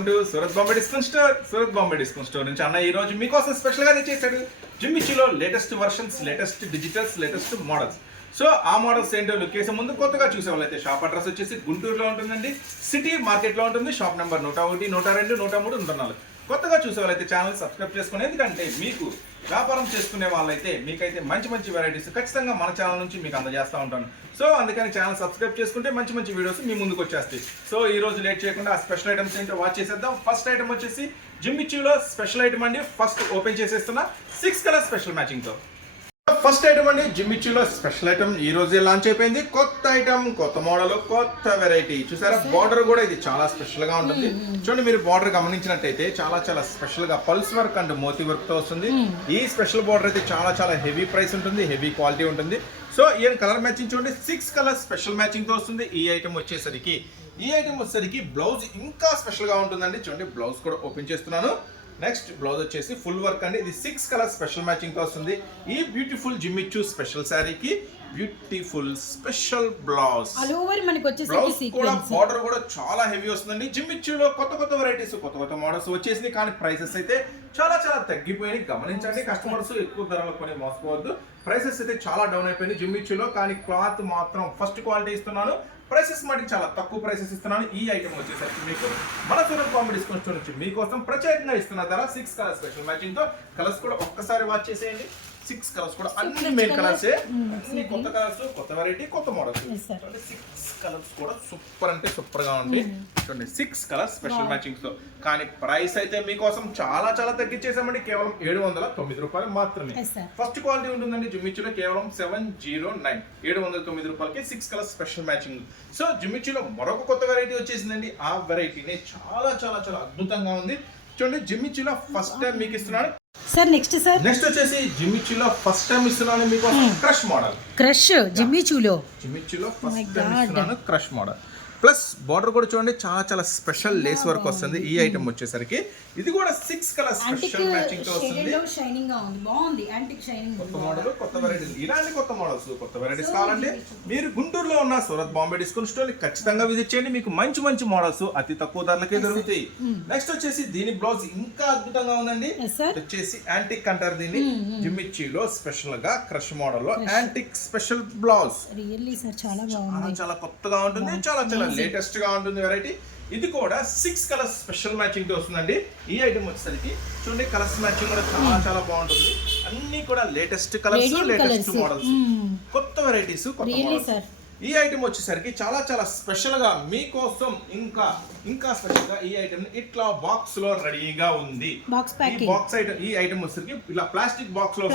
Welcome to Surat Bombay discount store. Surat Bombay discount store నుంచి అన్న ఈ రోజు మీకోసం స్పెషల్గా తెచ్చేసాడు జిమ్మిచ్చిలో latest versions latest digitals latest models so ఆ మోడల్స్ ఏంటో లుక్ చేసే ముందు కొత్తగా చూసే వాళ్ళైతే షాప్ అడ్రస్ వచ్చేసి గుంటూరులో ఉంటుందండి సిటీ మార్కెట్లో ఉంటుంది షాప్ నెంబర్ నూట ఒకటి నూట రెండు నూట మూడు నూట నాలుగు. కొత్తగా చూసే వాళ్ళైతే ఛానల్ సబ్స్క్రైబ్ చేసుకుని ఎందుకంటే మీకు వ్యాపారం చేసుకునే వాళ్ళైతే మీకైతే మంచి మంచి వెరైటీస్ ఖచ్చితంగా మన ఛానల్ నుంచి మీకు అందజేస్తూ ఉంటాను. సో అందుకని ఛానల్ సబ్స్క్రైబ్ చేసుకుంటే మంచి మంచి వీడియోస్ మీ ముందుకు వచ్చేస్తాయి. సో ఈ రోజు లేట్ చేయకుండా ఆ స్పెషల్ ఐటమ్స్ ఏంటో వాచ్ చేసేద్దాం. ఫస్ట్ ఐటమ్ వచ్చేసి జిమ్మిచ్యూలో స్పెషల్ ఐటమ్ అండి. ఫస్ట్ ఓపెన్ చేసేస్తున్నా. సిక్స్ కలర్ స్పెషల్ మ్యాచింగ్తో ఫస్ట్ ఐటమ్ అండి జిమ్మిచ్యూలో స్పెషల్ ఐటమ్. ఈ రోజే లాంచ్ అయిపోయింది. కొత్త ఐటమ్ కొత్త మోడల్ కొత్త వెరైటీ చూసారా? బార్డర్ కూడా ఇది చాలా స్పెషల్గా ఉంటుంది చూడండి మీరు బార్డర్ గమనించినట్టయితే చాలా చాలా స్పెషల్గా పల్స్ వర్క్ అండ్ మోతీ వర్క్తో వస్తుంది. ఈ స్పెషల్ బార్డర్ అయితే చాలా చాలా హెవీ ప్రైస్ ఉంటుంది హెవీ క్వాలిటీ ఉంటుంది. సో ఈ కలర్ మ్యాచింగ్ చూడండి సిక్స్ కలర్ స్పెషల్ మ్యాచింగ్తో వస్తుంది. ఈ ఐటమ్ వచ్చేసరికి ఈ ఐటమ్ వచ్చేసరికి బ్లౌజ్ ఇంకా స్పెషల్గా ఉంటుందండి. చూడండి బ్లౌజ్ కూడా ఓపెన్ చేస్తున్నాను. నెక్స్ట్ బ్లౌజ్ వచ్చేసి ఫుల్ వర్క్ అండి. ఇది సిక్స్ కలర్ స్పెషల్ మ్యాచింగ్తో వస్తుంది. ఈ బ్యూటిఫుల్ జిమ్మిచ్చు స్పెషల్ శారీకి beautiful special blouse all over మనకి వచ్చేసరికి బ్లౌజ్ కూడా బార్డర్ కూడా చాలా హెవీ వస్తుందండి. జిమ్మిచ్చులో కొత్త కొత్త వెరైటీస్ కొత్త కొత్త మోడల్స్ వచ్చేసింది కానీ ప్రైసెస్ అయితే చాలా చాలా తగ్గిపోయినాయి. గమనించండి కస్టమర్స్ ఎక్కువ ధరలు కొని మోసపోవద్దు. ప్రైసెస్ అయితే చాలా డౌన్ అయిపోయింది జిమ్మిచ్చులో కానీ క్లాత్ మాత్రం ఫస్ట్ క్వాలిటీ ఇస్తున్నాను. ప్రైసెస్ మటుకు చాలా తక్కువ ప్రైసెస్ ఇస్తున్నాను. ఈ ఐటమ్ వచ్చేసరికి మీకు మన సూరత్ బాంబే డిస్కౌంట్ స్టోర్ నుంచి మీకోసం ప్రత్యేకంగా ఇస్తున్న ధర సిక్స్ కలర్ స్పెషల్ మ్యాచింగ్తో కలర్స్ కూడా ఒక్కసారి వాచ్ చేసేయండి. సిక్స్ కలర్స్ కూడా అన్ని మెయిన్ కలర్స్ అన్ని కొత్త కలర్స్ కొత్త వెరైటీ కొత్త మోడల్స్. చూడండి సిక్స్ కలర్స్ కూడా సూపర్ అంటే సూపర్గా ఉంది చూడండి సిక్స్ కలర్స్ స్పెషల్ మ్యాచింగ్స్తో కానీ ప్రైస్ అయితే మీకోసం చాలా చాలా తగ్గించేసామండి. కేవలం ఏడు వందల తొమ్మిది రూపాయలు మాత్రమే. ఫస్ట్ క్వాలిటీ ఉంటుందండి జిమ్మిచ్చులో కేవలం సెవెన్ జీరో నైన్ ఏడు వందల తొమ్మిది రూపాయలకి six colour special matching so జిమ్మిచ్చులో మరొక కొత్త వెరైటీ వచ్చేసిందండి. ఆ వెరైటీనే చాలా చాలా చాలా అద్భుతంగా ఉంది. చూడండి జిమ్మిచ్చులో ఫస్ట్ టైం మీకు ఇస్తున్నాను. సార్ నెక్స్ట్ సార్ నెక్స్ట్ వచ్చేసి జిమ్మిచ్చులో ఫస్ట్ టైం ఇస్తున్నాను మీకు క్రష్ మోడల్ క్రష్ జిమ్మి చూలో జిమ్మిచ్చులో my ఫస్ట్ టైం. ఇస్తున్నాను క్రష్ మోడల్ ప్లస్ బార్డర్ కూడా చూడండి చాలా చాలా స్పెషల్ లేస్ వర్క్ వస్తుంది. ఈ ఐటమ్ వచ్చేసరికి. ఇది కూడా సిక్స్ కలర్ స్పెషల్ మ్యాచింగ్తో వస్తుంది. షైనింగ్గా ఉంది. బాగుంది యాంటిక్ షైనింగ్ కొత్త మోడల్ కొత్త వెరైటీస్ ఇలాంటి కొత్త మోడల్స్ కొత్త వెరైటీస్ కావాలంటే మీరు గుంటూరులో ఉన్న సూరత్ బాంబే డిస్కౌంట్ స్టోర్ ఖచ్చితంగా విజిట్ చేయండి. మీకు మంచి మంచి మోడల్స్ అతి తక్కువ ధరలకే దొరుకుతాయి. నెక్స్ట్ వచ్చేసి దీని బ్లౌజ్ ఇంకా అద్భుతంగా ఉందండి. వచ్చేసి యాంటిక్ అంటారు దీన్ని. జిమ్మిచ్చిలో స్పెషల్గా క్రష్ మోడల్లో antique special blouse really sir చాలా చాలా బాగుంది. చాలా కొత్తగా ఉంటుంది. చాలా చాలా లేటెస్ట్గా ఉంటుంది వెరైటీ ఇది కూడా సిక్స్ కలర్స్ స్పెషల్ మ్యాచింగ్తో వస్తుందండి. ఈ ఐటమ్ వచ్చేసరికి చూడండి కలర్స్ మ్యాచింగ్ కూడా చాలా చాలా బాగుంటుంది. అన్ని కూడా లేటెస్ట్ కలర్స్ లేటెస్ట్. మోడల్స్. కొత్త వెరైటీస్ కొత్త మోడల్స్. ఈ ఐటమ్ వచ్చేసరికి చాలా చాలా స్పెషల్గా మీకోసం ఇంకా ఇంకా స్పెషల్గా ఈ ఐటమ్ ఇట్లా బాక్స్లో రెడీగా ఉంది Box ఈ. బాక్స్ ఐటమ్ ఈ ఐటమ్ వచ్చేసరికి ఇలా ప్లాస్టిక్ బాక్స్లో.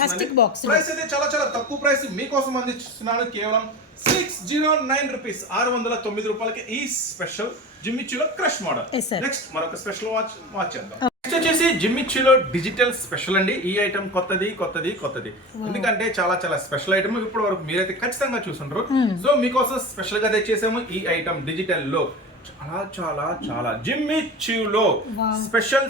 ప్రైస్ అయితే చాలా చాలా తక్కువ ప్రైస్ మీకోసం అందిస్తున్నాను కేవలం సిక్స్ జీరో నైన్ రూపీస్ ఆరు వందల తొమ్మిది రూపాయలకి ఈ స్పెషల్ జిమ్మిచ్చులో క్రష్ మోడల్. నెక్స్ట్ మరొక స్పెషల్ వాచ్ వాచ్ చేద్దాం నెక్స్ట్ వచ్చేసి జిమ్మిచ్చులో డిజిటల్ స్పెషల్ అండి. ఈ ఐటమ్ కొత్తది కొత్తది కొత్తది. ఎందుకంటే చాలా చాలా స్పెషల్ ఐటమ్ ఇప్పటి వరకు మీరైతే ఖచ్చితంగా చూసుంటారు. సో మీకోసం స్పెషల్గా తెచ్చేసాము ఈ ఐటమ్ డిజిటల్లో. చాలా చాలా చాలా. జిమ్మిచ్చులో. స్పెషల్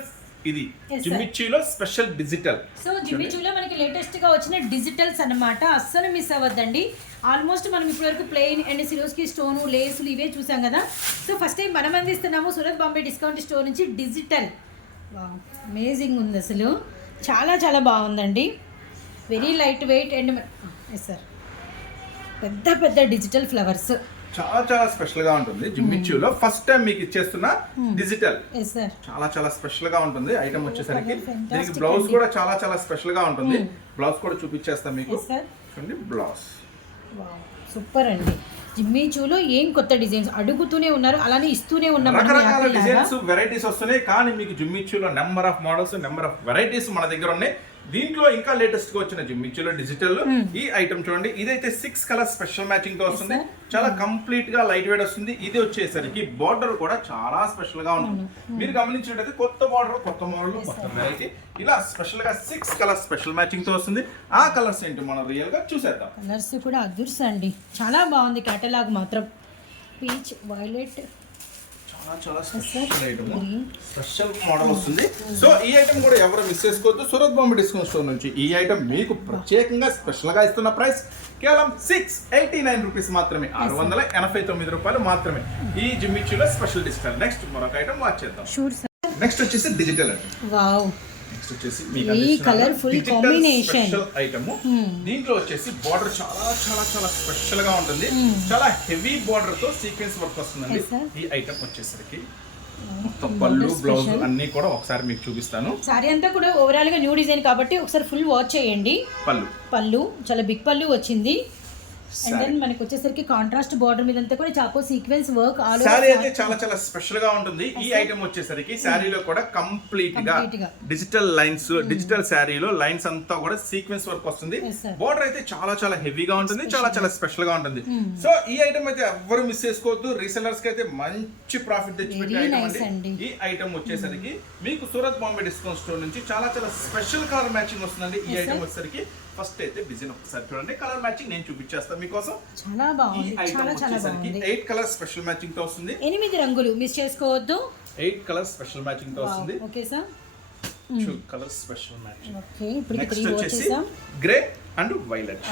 ఇది. జిమ్మిచ్చులో స్పెషల్ డిజిటల్ సో జిమ్మి చూలో మనకి లేటెస్ట్గా వచ్చిన డిజిటల్స్ అన్నమాట. అస్సలు మిస్ అవ్వద్దండి. ఆల్మోస్ట్ మనం ఇప్పటివరకు ప్లెయిన్ అండ్ సిరోస్కి స్టోను లేసులు ఇవే చూసాం కదా. సో ఫస్ట్ టైం మనం అందిస్తున్నాము సూరత్ బాంబే డిస్కౌంట్ స్టోర్ నుంచి డిజిటల్ అమేజింగ్ ఉంది అసలు. చాలా చాలా బాగుందండి. Very light weight and yes sir పెద్ద పెద్ద డిజిటల్ ఫ్లవర్స్ చాలా చాలా స్పెషల్గా ఉంటుంది. జిమ్మిచ్యూలో ఫస్ట్ టైం మీకు ఇచ్చేస్తున్న డిజిటల్ సార్ చాలా చాలా స్పెషల్గా ఉంటుంది ఐటమ్ వచ్చేసరికి. colour fantastic దీనికి బ్లౌజ్. కూడా చాలా చాలా స్పెషల్గా ఉంటుంది. బ్లౌజ్ కూడా చూపించేస్తాం మీకు. చూడండి బ్లౌజ్ సూపర్ అండి. జిమ్మీ చూలో ఏం కొత్త డిజైన్స్? అడుగుతూనే ఉన్నారు అలానే ఇస్తూనే ఉన్నాం మనం రకరకాల. డిజైన్స్ వెరైటీస్ వస్తున్నాయి. కానీ మీకు జిమ్మిచ్యూలో number of models number of varieties మన దగ్గర ఉన్నాయి. దీంట్లో ఇంకా లేటెస్ట్గా వచ్చిన జిమ్మిచ్యూలో డిజిటల్ ఈ ఐటమ్ చూడండి. ఇదైతే సిక్స్ కలర్ స్పెషల్ మ్యాచింగ్తో వస్తుంది. చాలా కంప్లీట్గా లైట్ వెయిట్ వస్తుంది. ఇది వచ్చేసరికి బార్డర్ కూడా చాలా స్పెషల్గా ఉంటుంది. మీరు గమనించినట్టయితే కొత్త బార్డర్ కొత్త మోడల్ కొత్త వెరైటీ ఇలా స్పెషల్గా సిక్స్ కలర్ స్పెషల్ మ్యాచింగ్తో వస్తుంది. ఆ కలర్స్ ఏంటి మనం రియల్గా చూసేద్దాం. కలర్స్ కూడా అదుర్స్ అండి. చాలా బాగుంది కేటలాగ్ మాత్రం. Peach violet special item model వస్తుంది. సో ఈ ఐటమ్ కూడా ఎవరు మిస్ చేసుకోవద్దు. సూరత్ బాంబే డిస్కౌంట్ స్టోర్ నుంచి ఈ ఐటమ్ మీకు ప్రత్యేకంగా స్పెషల్గా ఇస్తున్న ప్రైస్ కేవలం సిక్స్ ఎయిటీ నైన్ రూపీస్ మాత్రమే ఆరు వందల ఎనభై తొమ్మిది రూపాయలు మాత్రమే. ఈ జిమ్మిచ్యూలో స్పెషల్ డిస్కౌంట్ నెక్స్ట్ మరొక ఐటమ్ వాచ్ చేద్దాం. నెక్స్ట్ వచ్చేసి డిజిటల్ అండి వావ్ నెక్స్ట్ వచ్చేసి ఈ colourful combination. Item Hmm. దీంట్లో వచ్చేసి బార్డర్ చాలా చాలా చాలా స్పెషల్గా ఉంటుంది. Hmm. చాలా హెవీ బార్డర్తో సీక్వెన్స్ వర్క్ వస్తుందండి. ఈ ఐటమ్ వచ్చేసరికి మొత్తం పళ్ళు బ్లౌజ్ అన్ని కూడా ఒకసారి మీకు చూపిస్తాను. సారీ అంతా కూడా ఓవరాల్గా న్యూ డిజైన్ కాబట్టి ఒకసారి ఫుల్ వాచ్ చేయండి. పళ్ళు. పళ్ళు చాలా బిగ్ పళ్ళు వచ్చింది. అండ్ దెన్ మనకి వచ్చేసరికి కాంట్రాస్ట్ బార్డర్ మీద అంతా కూడా చాకో సీక్వెన్స్ వర్క్ శారీ అయితే చాలా చాలా స్పెషల్గా ఉంటుంది. ఈ ఐటమ్ వచ్చేసరికి శారీలో కూడా కంప్లీట్గా. డిజిటల్ లైన్స్ డిజిటల్ శారీలో లైన్స్ అంతా కూడా సీక్వెన్స్ వర్క్ వస్తుంది. బోర్డర్ అయితే చాలా చాలా హెవీగా ఉంటుంది చాలా చాలా స్పెషల్గా ఉంటుంది. సో ఈ ఐటమ్ అయితే ఎవ్వరు మిస్ చేసుకోవద్దు. రీసెలర్స్కి అయితే మంచి ప్రాఫిట్ తెచ్చిపెట్టే ఐటమ్ అండి. ఈ ఐటమ్ వచ్చేసరికి మీకు సూరత్ బాంబే డిస్కౌంట్ స్టోర్ నుంచి చాలా చాలా స్పెషల్ కలర్ మ్యాచింగ్ వస్తుందండి. ఈ ఐటమ్. వచ్చేసరికి ఫస్ట్ అయితే డిజైన్ ఒకసారి చూడండి. కలర్ మ్యాచింగ్ నేను చూపించేస్తాను మీకోసం. చాలా బాగుంది. ఐటమ్ చాలా చాలా వచ్చేసరికి బాగుంది. ఎయిట్ కలర్ స్పెషల్ మ్యాచింగ్తో వస్తుంది. ఎనిమిది రంగులు మిస్ చేసుకోవద్దు. ఎయిట్ కలర్ స్పెషల్ మ్యాచింగ్తో వస్తుంది. Okay sir colour special matching okay ఇప్పుడు నెక్స్ట్ వచ్చేసి గ్రే అండ్ వైలెట్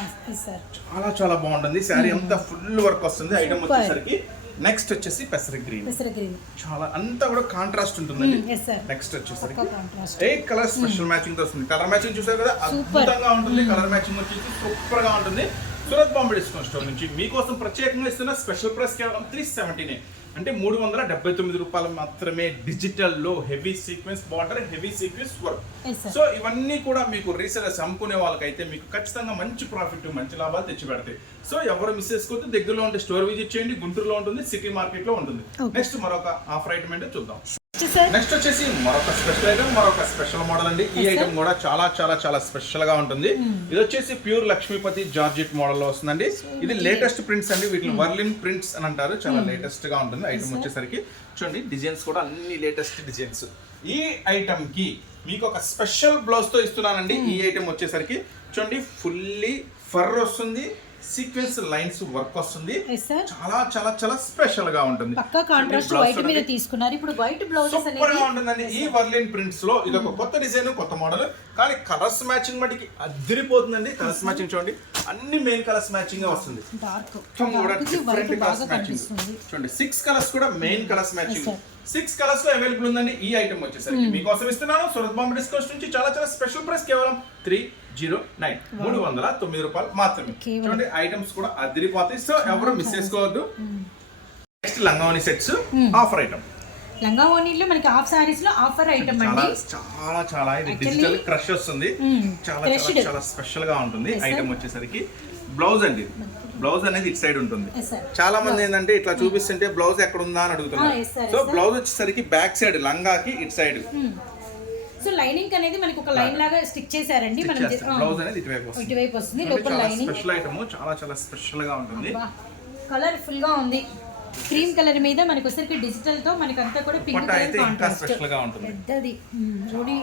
సార్ చాలా చాలా బాగుంటుంది. శారీ అంతా ఫుల్ వర్క్ వస్తుంది. Item Hmm. వచ్చేసరికి నెక్స్ట్ వచ్చేసి పెసర గ్రీన్. పెసర గ్రీన్. చాలా అంతా కూడా కాంట్రాస్ట్ ఉంటుందండి. నెక్స్ట్ వచ్చేసరికి కాంట్రాస్ట్ ఎయిట్ కలర్ స్పెషల్ మ్యాచింగ్తో వస్తుంది? కలర్ మ్యాచింగ్ చూసారు కదా. అద్భుతంగా ఉంటుంది. కలర్ మ్యాచింగ్ వచ్చేసి సూపర్గా ఉంటుంది. సూరత్ బాంబే డిస్కౌంట్ స్టోర్ నుంచి మీకోసం ప్రత్యేకంగా ఇస్తున్న స్పెషల్ ప్రైస్ కేవలం త్రీ సెవెంటీ అంటే మూడు వందల డెబ్బై తొమ్మిది రూపాయలు మాత్రమే డిజిటల్లో heavy sequence border heavy sequence work. So ఇవన్నీ కూడా మీకు రీసెలర్స్ అమ్ముకునే వాళ్ళకైతే మీకు ఖచ్చితంగా మంచి ప్రాఫిట్ మంచి లాభాలు తెచ్చి పెడతాయి సో ఎవరు మిస్ చేసుకోవద్దు దగ్గరలో ఉంటే స్టోర్ విజిట్ చేయండి గుంటూరులో ఉంటుంది సిటీ మార్కెట్లో ఉంటుంది. నెక్స్ట్ మరొక ఆఫర్ ఐటమ్ ఏంటో చూద్దాం. నెక్స్ట్ వచ్చేసి మరొక స్పెషల్ ఐటమ్ మరొక స్పెషల్ మోడల్ అండి. ఈ. ఐటమ్ కూడా చాలా చాలా చాలా స్పెషల్గా ఉంటుంది. ఇది వచ్చేసి ప్యూర్ లక్ష్మీపతి జార్జెట్ మోడల్లో వస్తుందండి. ఇది లేటెస్ట్ ప్రింట్స్ అండి. వీటిని వర్లిన్ ప్రింట్స్ అని అంటారు. చాలా లేటెస్ట్గా ఉంటుంది ఐటమ్. వచ్చేసరికి. చూడండి డిజైన్స్ కూడా అన్ని లేటెస్ట్ డిజైన్స్ ఈ ఐటమ్కి మీకు ఒక స్పెషల్ బ్లౌజ్తో ఇస్తున్నానండి. ఈ ఐటమ్ వచ్చేసరికి చూడండి ఫుల్లీ ఫర్ వస్తుంది. సీక్వెన్స్ లైన్స్ వర్క్ వస్తుంది. చాలా చాలా చాలా స్పెషల్గా ఉంటుంది. పక్క కాంట్రాస్ట్ చూడండి, వైట్ blouse మీద చూడండి. తీసుకున్నారు. ఇప్పుడు వైట్ సూపర్గా ఉంటుందండి. ఈ వర్లిన్ ప్రింట్స్లో ఇది ఒక కొత్త డిజైన్ కొత్త మోడల్ కానీ కలర్స్ మ్యాచింగ్ మటుకి అదిరిపోతుందండి. కలర్స్ మ్యాచింగ్ చూడండి. అన్ని మెయిన్ కలర్స్ మ్యాచింగ్ వస్తుంది. కూడా డిఫరెంట్ కలర్స్ బాగా మ్యాచింగ్ చూడండి సిక్స్ కలర్స్ కూడా మెయిన్ కలర్స్ మ్యాచింగ్. సిక్స్ కలర్స్లో అవైలబుల్ ఉందండి ఈ ఐటమ్ వచ్చేసరికి. మీకోసం ఇస్తున్నాను. సూరత్ బాంబే డిస్కౌంట్ నుంచి చాలా చాలా స్పెషల్ ప్రైస్ కేవలం త్రీ జీరో నైన్. మూడు వందల తొమ్మిది రూపాయలు మాత్రమే. చూడండి ఐటమ్స్ కూడా అదిరిపోతాయి. సో ఎవరు మిస్ చేసుకోవద్దు. నెక్స్ట్ లంగావని సెట్స్ ఆఫర్ ఐటమ్ లంగా ఓనీలో మనకి హాఫ్ సారీస్లో ఆఫర్ ఐటమ్ అండి. చాలా చాలా ఇది డిజిటల్ క్రష్ వస్తుంది. Mm, చాలా. చాలా చాలా స్పెషల్గా ఉంటుంది. ఐటమ్ వచ్చేసరికి. బ్లౌజ్ అండి. బ్లౌజ్ అనేది ఇటు సైడ్ ఉంటుంది. చాలా మంది ఏంటంటే ఇట్లా చూపిస్తుంటే బ్లౌజ్ ఎక్కడ ఉందా అని Ah, అడుగుతున్నారు సో sir. బ్లౌజ్ వచ్చేసరికి బ్యాక్ సైడ్ లంగాకి ఇటు సైడ్ సో లైనింగ్ అనేది మనకి ఒక లైన్ లాగా స్టిక్ చేశారండి. మనం బ్లౌజ్ అనేది ఇటువైపు వస్తుంది. ఇటువైపు వస్తుంది. లోపల లైనింగ్. స్పెషల్ ఐటమ్ చాలా చాలా స్పెషల్గా ఉంటుంది. కలర్ ఫుల్గా ఉంది. క్రీమ్ కలర్ మీద మనకి వచ్చరికి డిజిటల్తో మనకి అంతా కూడా పింక్ కలర్ కాంట్రాస్ట్ పెద్దది. చూడి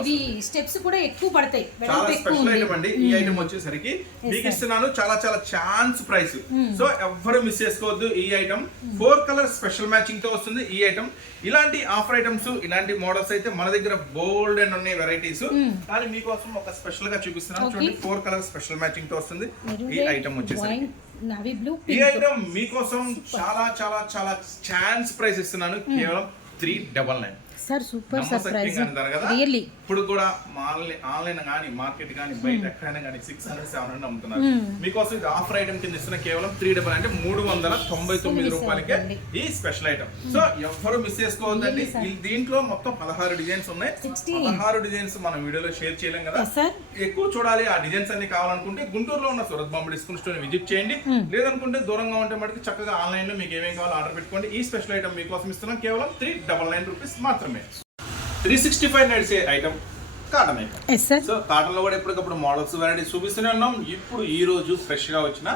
ఇవి స్టెప్స్ కూడా ఎక్కువ పడతాయి. చాలా స్పెషల్ ఐటమ్ అండి. ఈ ఐటమ్ వచ్చేసరికి మీకు. ఇస్తున్నాను. చాలా చాలా ఛాన్స్ ప్రైస్ సో ఎవ్వరు మిస్ చేసుకోవద్దు ఈ ఐటమ్ ఫోర్ కలర్ స్పెషల్ మ్యాచింగ్తో వస్తుంది ఈ ఐటమ్ ఇలాంటి ఆఫర్ ఐటమ్స్ ఇలాంటి మోడల్స్ అయితే మన దగ్గర బోల్డ్ అండ్ ఉన్నాయి వెరైటీస్ కానీ మీకోసం ఒక స్పెషల్గా చూపిస్తున్నాను. చూడండి ఫోర్ కలర్ స్పెషల్ మ్యాచింగ్తో వస్తుంది. ఈ ఐటమ్ వచ్చేసరికి. నవీ బ్లూ ఈ ఐటమ్ మీకోసం చాలా చాలా చాలా ఛాన్స్ ప్రైస్ ఇస్తున్నాను. కేవలం three double nine. Sir super surprise. Really ఇప్పుడు కూడా ఆన్లైన్ ఆన్లైన్ కానీ మార్కెట్ కానీ బయట ఎక్కడైనా కానీ సిక్స్ హండ్రెడ్ సెవెన్ హండ్రెడ్ అమ్ముతున్నారు మీకోసం ఇది ఆఫర్ ఐటమ్ కింద ఇస్తున్న కేవలం త్రీ డబల్ అంటే మూడు వందల తొంభై తొమ్మిది రూపాయలకే. ఈ స్పెషల్ ఐటమ్ సో ఎవ్వరు మిస్ చేసుకోవద్దండి. దీంట్లో మొత్తం పదహారు డిజైన్స్ ఉన్నాయి. 16. పదహారు డిజైన్స్ మనం వీడియోలో షేర్ చేయలేం కదా. ఎక్కువ చూడాలి ఆ డిజైన్స్ అన్ని కావాలనుకుంటే గుంటూరులో ఉన్న Surat Bombay discount store visit చేయండి. లేదనుకుంటే దూరంగా ఉంటే మటుకు చక్కగా ఆన్లైన్లో మీకు ఏమేం కావాలో ఆర్డర్ పెట్టుకోండి. ఈ స్పెషల్ ఐటమ్ మీకోసం ఇస్తున్నాం. కేవలం త్రీ డబల్ నైన్ రూపీస్ మాత్రమే. త్రీ సిక్స్టీ ఫైవ్ నడిచే ఐటమ్ కాటన్ ఐటమ్ సో కాటన్లో కూడా ఎప్పటికప్పుడు మోడల్స్ వెరైటీస్ చూపిస్తూనే ఉన్నాం. ఇప్పుడు ఈ రోజు ఫ్రెష్గా వచ్చిన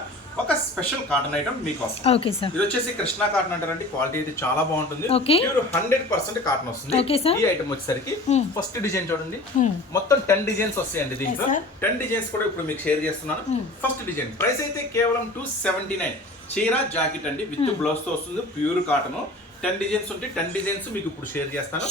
ఒక స్పెషల్ కాటన్ ఐటమ్ మీకోసం. ఓకే సార్ ఇది వచ్చేసి కృష్ణా కాటన్ అంటారండి. క్వాలిటీ అయితే చాలా బాగుంటుంది. ప్యూర్ హండ్రెడ్ పర్సెంట్ కాటన్ వస్తుంది. ఈ ఐటమ్ వచ్చేసరికి Hmm. ఫస్ట్ డిజైన్ చూడండి. Hmm. మొత్తం టెన్ డిజైన్స్ వస్తాయండి దీంట్లో. టెన్ డిజైన్స్ కూడా ఇప్పుడు మీకు షేర్ చేస్తున్నాను. ఫస్ట్ డిజైన్ ప్రైస్ అయితే కేవలం టూ సెవెంటీ నైన్ చీర జాకెట్ అండి. విత్ బ్లౌజ్తో వస్తుంది. ప్యూర్ కాటన్ టెన్ డిజైన్స్ ఉంటే టెన్ డిజైన్స్ మీకు ఇప్పుడు షేర్ చేస్తాను.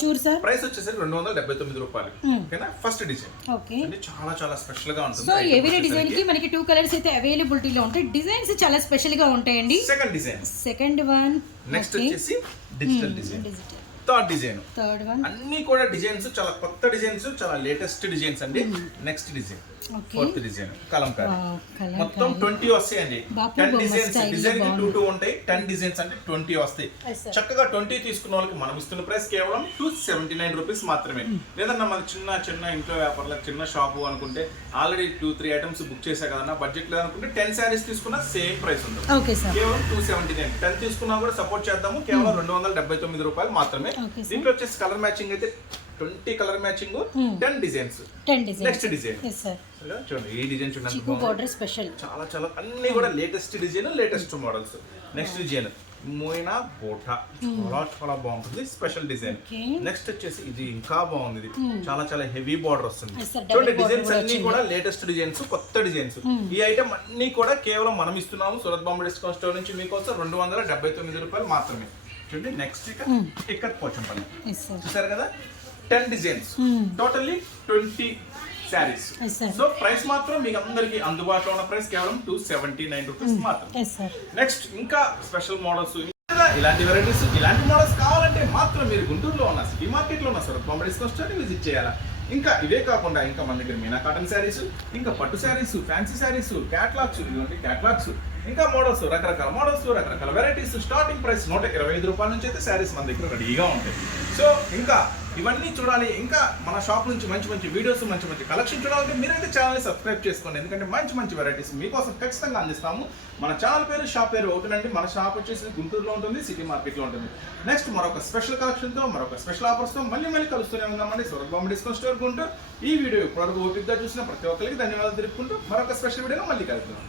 ప్రైస్ వచ్చేసరికి రెండు వందల డెబ్బై తొమ్మిది రూపాయలు. Hmm. ఓకేనా? First design. ఓకే అంటే చాలా చాలా స్పెషల్గా ఉంటుంది సో ఎవ్రీ డిజైన్కి మనకి టూ కలర్స్ అయితే అవైలబిలిటీలో ఉంటాయి. డిజైన్స్ చాలా స్పెషల్గా ఉంటాయండి second design second one next వచ్చేసి digital design digital design third one అన్ని కూడా డిజైన్స్ చాలా కొత్త డిజైన్స్ చాలా లేటెస్ట్ డిజైన్స్ అండి. Next design okay fourth design Kalamkari. మొత్తం ట్వంటీ వస్తాయండి. Ten designs design two. Two ఉంటాయి. టెన్ డిజైన్స్ అంటే ట్వంటీ వస్తాయి. చక్కగా ట్వంటీ తీసుకున్న వాళ్ళకి మనం ఇస్తున్న ప్రైస్ కేవలం టూ సెవెంటీ నైన్ రూపీస్ మాత్రమే లేదన్నా మన చిన్న చిన్న ఇంట్లో వ్యాపారంలో చిన్న షాపు అనుకుంటే already two three items book చేసా కదన్నా బడ్జెట్ లేదనుకుంటే టెన్ శారీస్ తీసుకున్నా సేమ్ ప్రైస్ ఉంటుంది. కేవలం టూ సెవెంటీ నైన్ టెన్ తీసుకున్నా కూడా సపోర్ట్ చేద్దాము. కేవలం రెండు వందల డెబ్బై తొమ్మిది రూపాయలు మాత్రమే. దీంట్లో వచ్చేసి కలర్ మ్యాచింగ్ అయితే twenty colour matching Hmm. Ten designs. Ten design next design. చూడండి ఈ డిజైన్ చూడండి బార్డర్ స్పెషల్ చాలా చాలా అన్ని కూడా latest design latest models next design మోయినా బోటా చాలా చాలా బాగుంటుంది స్పెషల్ డిజైన్. నెక్స్ట్ వచ్చేసి ఇది ఇంకా బాగుంది. ఇది చాలా చాలా హెవీ బార్డర్ వస్తుంది. చూడండి డిజైన్స్ అన్ని. కూడా లేటెస్ట్ డిజైన్స్ కొత్త డిజైన్స్ ఈ ఐటమ్ అన్ని కూడా కేవలం మనం ఇస్తున్నాము సూరత్ బాంబే డిస్కౌంట్ స్టోర్ నుంచి మీకోసం రెండు వందల డెబ్బై తొమ్మిది రూపాయలు మాత్రమే. చూడండి నెక్స్ట్ ఇక ఇక్కడ పోచంపల్లి. ఎస్ సార్ చూసారు కదా? Ten designs. Totally twenty saris. So price మాత్రం మీకు అందరికి అందుబాటులో ఉన్న ప్రైస్ కేవలం టూ సెవెంటీ నైన్ రూపీస్ మాత్రం. సార్ నెక్స్ట్ ఇంకా స్పెషల్ మోడల్స్ ఇలాంటి వెరైటీస్ ఇలాంటి మోడల్స్ కావాలంటే మాత్రం మీరు గుంటూరులో ఉన్న సిటీ మార్కెట్లో ఉన్న సరత్ బాంబే డిస్కౌంట్ విజిట్ చేయాలా. ఇంకా ఇవే కాకుండా ఇంకా మన దగ్గర మీనా కాటన్ శారీస్ ఇంకా పట్టు శారీస్ ఫ్యాన్సీ శారీస్ క్యాట్లాగ్స్ ఇవ్వండి క్యాట్లాగ్స్ ఇంకా మోడల్స్ రకరకాల మోడల్స్ రకరకాల వెరైటీస్ స్టార్టింగ్ ప్రైస్ నూట ఇరవై ఐదు రూపాయల నుంచి అయితే శారీస్ మన దగ్గర రెడీగా ఉంటాయి. సో ఇంకా ఇవన్నీ చూడాలి. ఇంకా మన షాప్ నుంచి మంచి మంచి వీడియోస్ మంచి మంచి కలెక్షన్ చూడాలంటే మీరైతే ఛానల్ని సబ్స్క్రైబ్ చేసుకోండి. ఎందుకంటే మంచి మంచి వెరైటీస్ మీకోసం ఖచ్చితంగా అందిస్తాము. మన ఛానల్ పేరు షాప్ పేరు ఒకటినండి మన షాప్ వచ్చేసి గుంటూరులో ఉంటుంది సిటీ మార్కెట్లో ఉంటుంది. నెక్స్ట్ మరొక స్పెషల్ కలెక్షన్తో మరొక స్పెషల్ ఆఫర్స్తో మళ్ళీ మళ్ళీ కలుస్తూనే ఉందామండి సూరత్ డిస్కౌంట్ స్టోర్ గుంటూరు. ఈ వీడియో ఇప్పటివరకు ఓపిక్గా చూసిన ప్రతి ఒక్కరికి ధన్యవాదాలు తెలుపుకుంటూ మరొక స్పెషల్ వీడియోలో మళ్ళీ కలుగుతాం